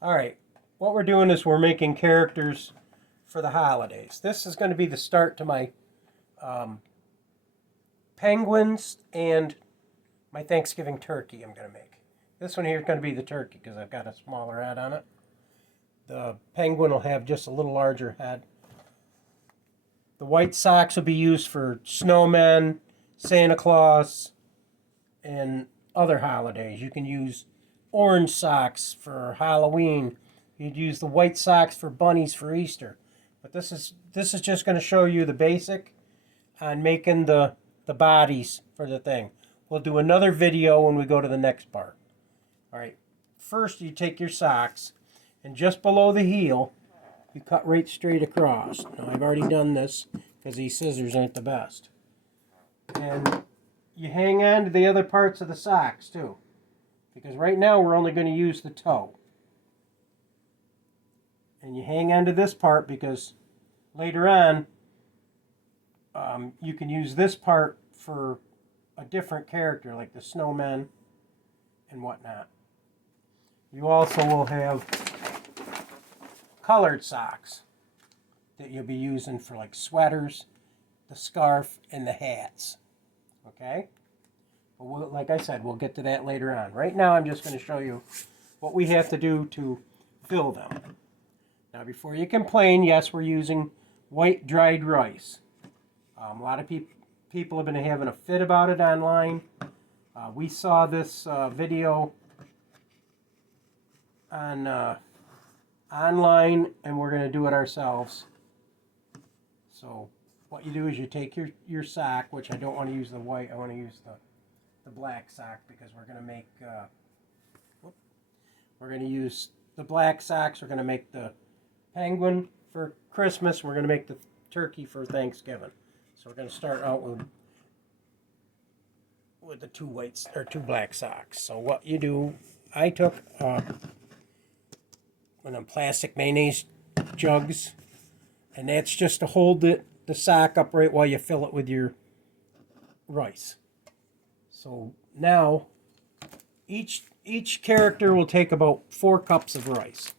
Alright, what we're doing is we're making characters for the holidays. This is going to be the start to my penguins and my Thanksgiving turkey I'm going to make. This one here is going to be the turkey because I've got a smaller head on it. The penguin will have just a little larger head. The white socks will be used for snowmen, Santa Claus, and other holidays. You can use orange socks for Halloween. You'd use the white socks for bunnies for Easter. But this is just going to show you the basic on making the bodies for the thing. We'll do another video when we go to the next part. All right. First, you take your socks, and just below the heel, you cut right straight across. Now, I've already done this because these scissors aren't the best. And you hang on to the other parts of the socks, too. Because right now, we're only going to use the toe. And you hang on to this part because later on, you can use this part for a different character, like the snowmen and whatnot. You also will have colored socks that you'll be using for like sweaters, the scarf, and the hats. Okay? But like I said, we'll get to that later on. Right now, I'm just going to show you what we have to do to fill them. Now, before you complain, yes, we're using white dried rice. A lot of people have been having a fit about it online. We saw this video on online, and we're going to do it ourselves. So what you do is you take your sock, which I don't want to use the white, I want to use the black sock because we're going to make, we're going to use the black socks, we're going to make the penguin for Christmas, we're going to make the turkey for Thanksgiving. So we're going to start out with the two black socks. So what you do, I took one of them plastic mayonnaise jugs, and that's just to hold the sock upright while you fill it with your rice. So now each character will take about 4 cups of rice.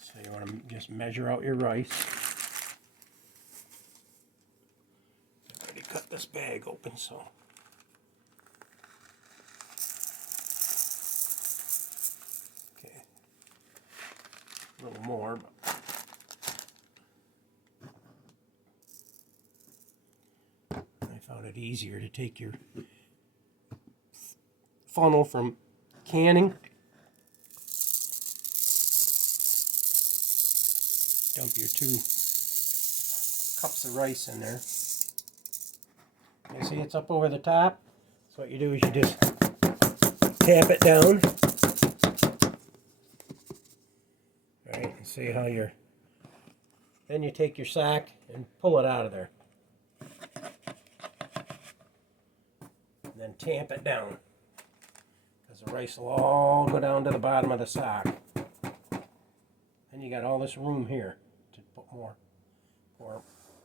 So you want to just measure out your rice. I already cut this bag open, so. Okay. A little more, but. I found it easier to take your funnel from canning. Dump your 2 cups of rice in there. You see it's up over the top. So what you do is you just tap it down. All right, and see how you're. Then you take your sack and pull it out of there. And then tamp it down. Because the rice will all go down to the bottom of the sock. And you got all this room here to put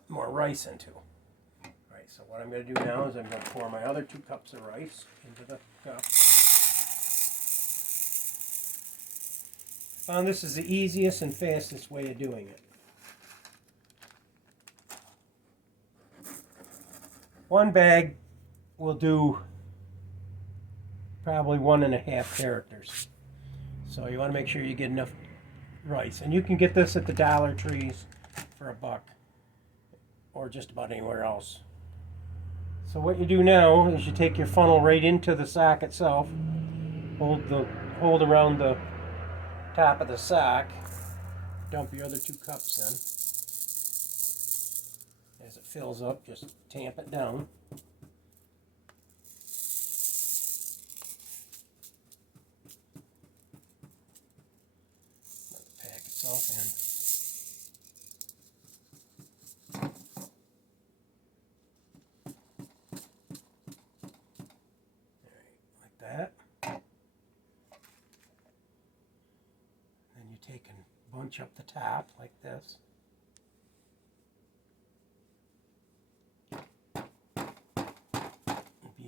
more rice into. Alright, so what I'm going to do now is I'm going to pour my other 2 cups of rice into the cup. I found this is the easiest and fastest way of doing it. One bag will do probably 1.5 characters. So you want to make sure you get enough rice. And you can get this at the Dollar Trees for $1 or just about anywhere else. So what you do now is you take your funnel right into the sock itself, hold around the top of the sock, dump your other 2 cups in. As it fills up, just tamp it down. Let it pack itself in. Like that. Then you take and bunch up the top like this.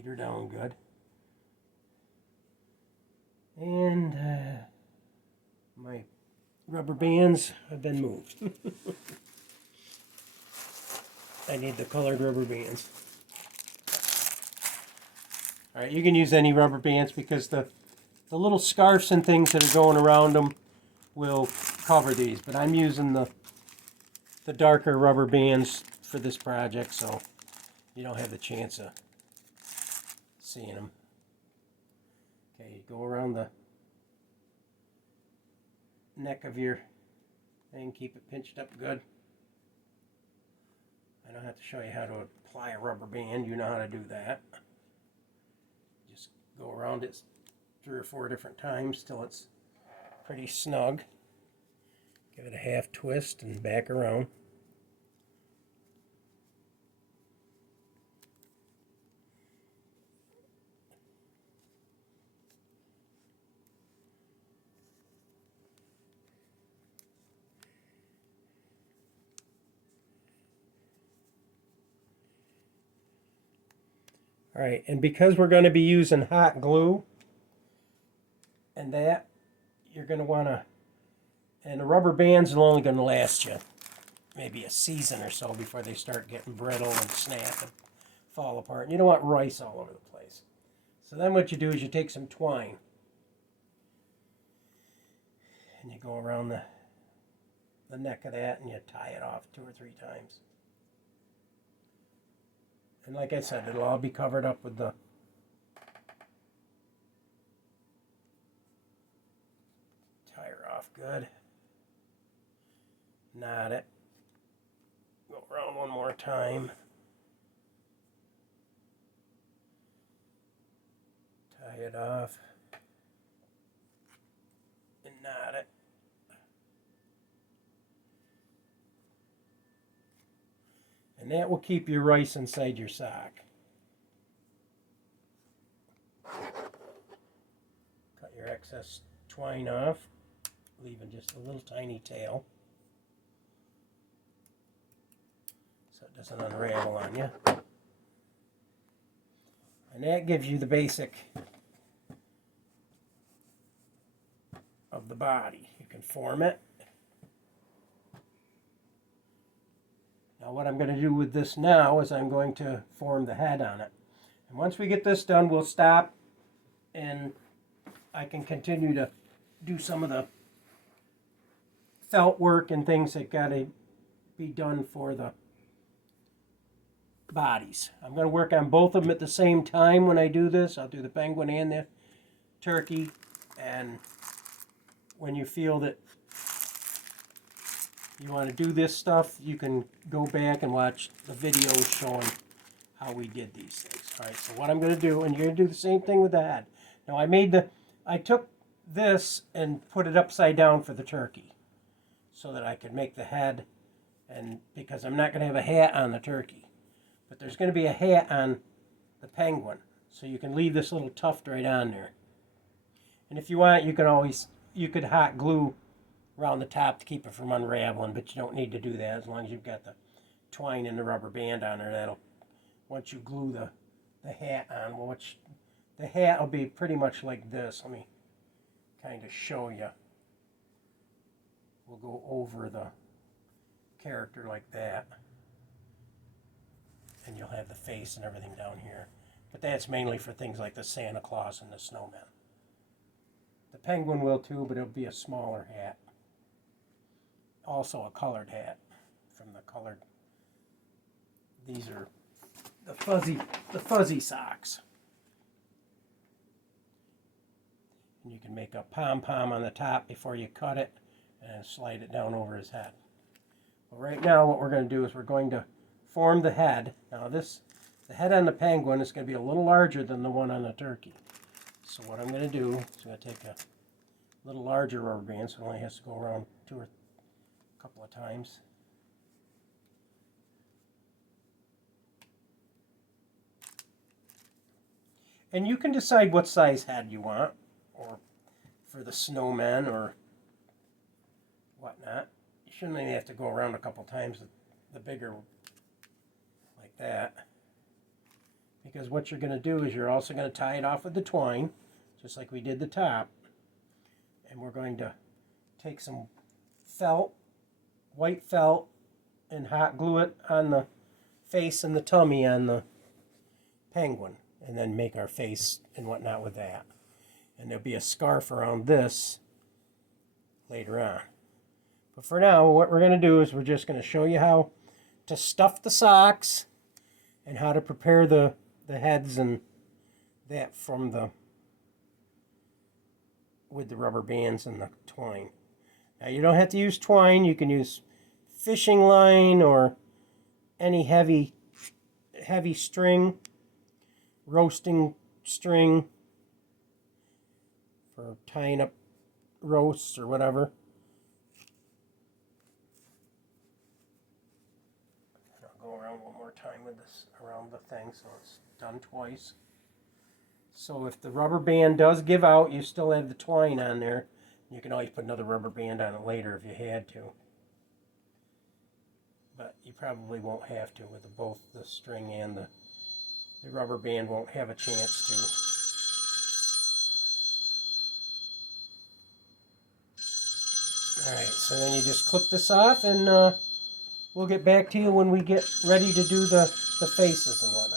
Tied her down good. And my rubber bands have been moved. I need the colored rubber bands. Alright, you can use any rubber bands because the little scarves and things that are going around them will cover these. But I'm using the darker rubber bands for this project, so you don't have the chance of seeing them. Okay, you go around the neck of your thing, keep it pinched up good. I don't have to show you how to apply a rubber band, you know how to do that. Just go around it 3 or 4 different times till it's pretty snug. Give it a half twist and back around. Alright, and because we're going to be using hot glue and that, you're going to want to, and the rubber bands are only going to last you maybe a season or so before they start getting brittle and snap and fall apart. And you don't want rice all over the place. So then what you do is you take some twine and you go around the neck of that and you tie it off 2 or 3 times. And like I said, it'll all be covered up with the tie her off good. Knot it. Go around one more time. Tie it off. And knot it. And that will keep your rice inside your sock. Cut your excess twine off, leaving just a little tiny tail so it doesn't unravel on you. And that gives you the basic of the body. You can form it. Now what I'm going to do with this now is I'm going to form the head on it. And once we get this done, we'll stop and I can continue to do some of the felt work and things that got to be done for the bodies. I'm going to work on both of them at the same time when I do this. I'll do the penguin and the turkey. And when you feel that you want to do this stuff, you can go back and watch the videos showing how we did these things. All right, so what I'm going to do, and you're going to do the same thing with the head. Now I took this and put it upside down for the turkey so that I could make the head, and because I'm not going to have a hat on the turkey, but there's going to be a hat on the penguin, so you can leave this little tuft right on there. And if you want, you could hot glue around the top to keep it from unraveling, but you don't need to do that as long as you've got the twine and the rubber band on there. That'll, once you glue the hat on, which the hat will be pretty much like this. Let me kind of show you. We'll go over the character like that, and you'll have the face and everything down here. But that's mainly for things like the Santa Claus and the snowman. The penguin will too, but it'll be a smaller hat. Also a colored hat from the colored. These are the fuzzy socks. And you can make a pom-pom on the top before you cut it and slide it down over his head. Well, right now what we're going to do is we're going to form the head. Now the head on the penguin is going to be a little larger than the one on the turkey. So what I'm going to do is I'm going to take a little larger rubber band, so it only has to go around a couple of times. And you can decide what size head you want, or for the snowman or whatnot. You shouldn't even have to go around a couple times, the bigger like that. because what you're going to do is you're also going to tie it off with the twine, just like we did the top. And we're going to take some felt, white felt, and hot glue it on the face and the tummy on the penguin, and then make our face and whatnot with that. And there'll be a scarf around this later on. But for now, what we're going to do is we're just going to show you how to stuff the socks and how to prepare the heads and that from the with the rubber bands and the twine. Now you don't have to use twine, you can use fishing line or any heavy string, roasting string for tying up roasts or whatever. I'll go around one more time with this around the thing so it's done twice. So if the rubber band does give out, you still have the twine on there. You can always put another rubber band on it later if you had to. But you probably won't have to with both the string and the rubber band won't have a chance to. Alright, so then you just clip this off and we'll get back to you when we get ready to do the faces and whatnot.